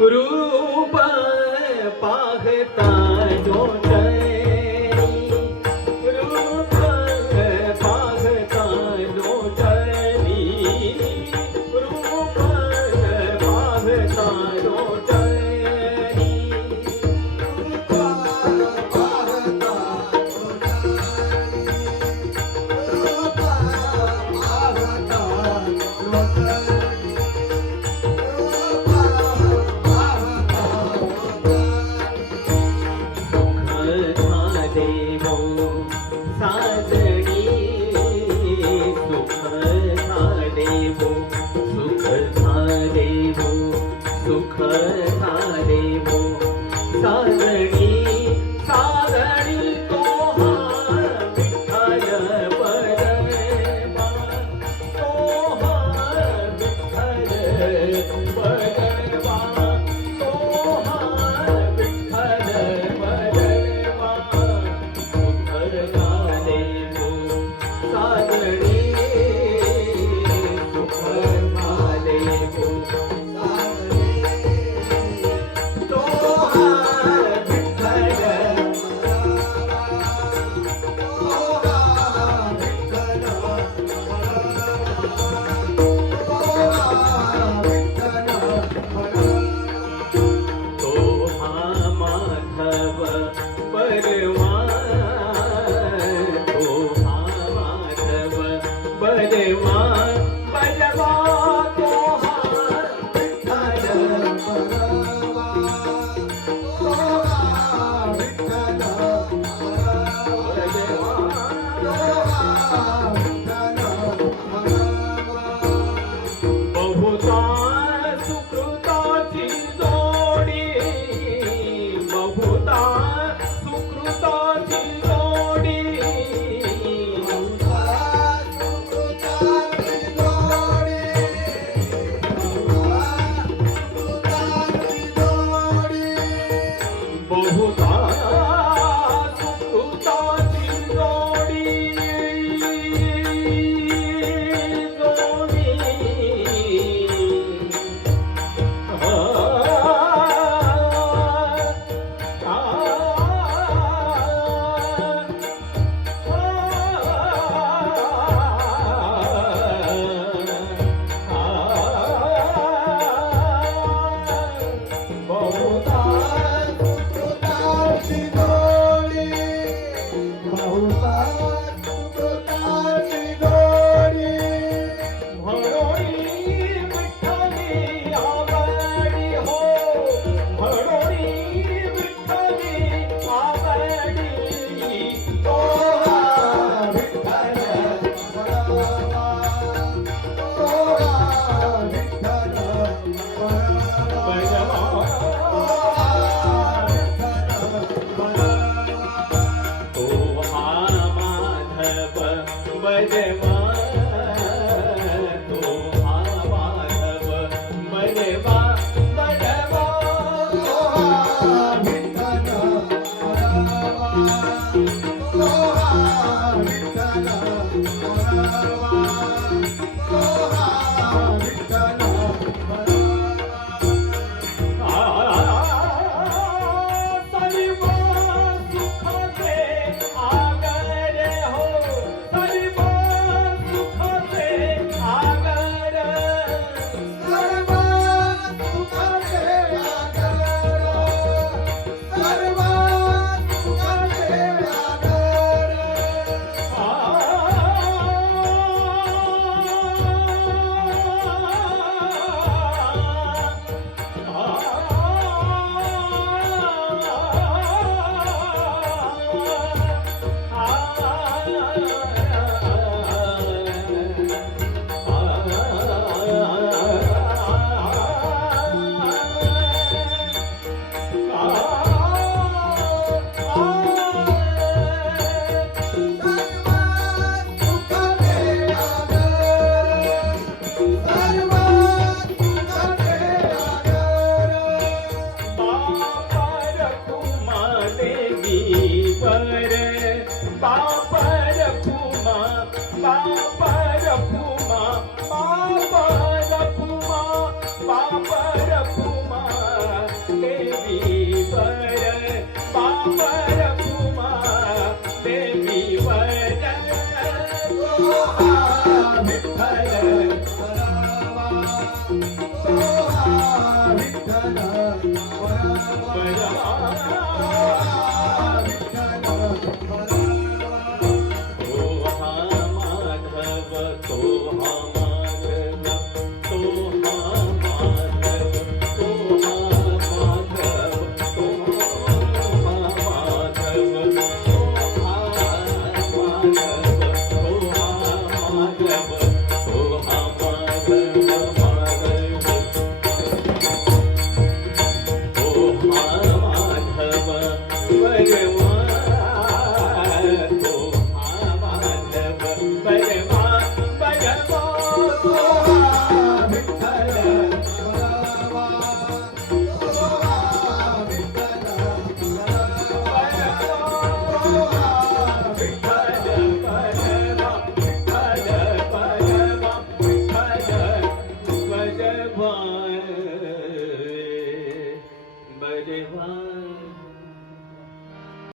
રૂપ પાહતા જોટે Thank you. 可人 बरे मा भजवा Yeah. रपुमा पापा रपुमा पापा रपुमा देवी वर पापा रपुमा देवी वर विठ्ठल विठ्ठल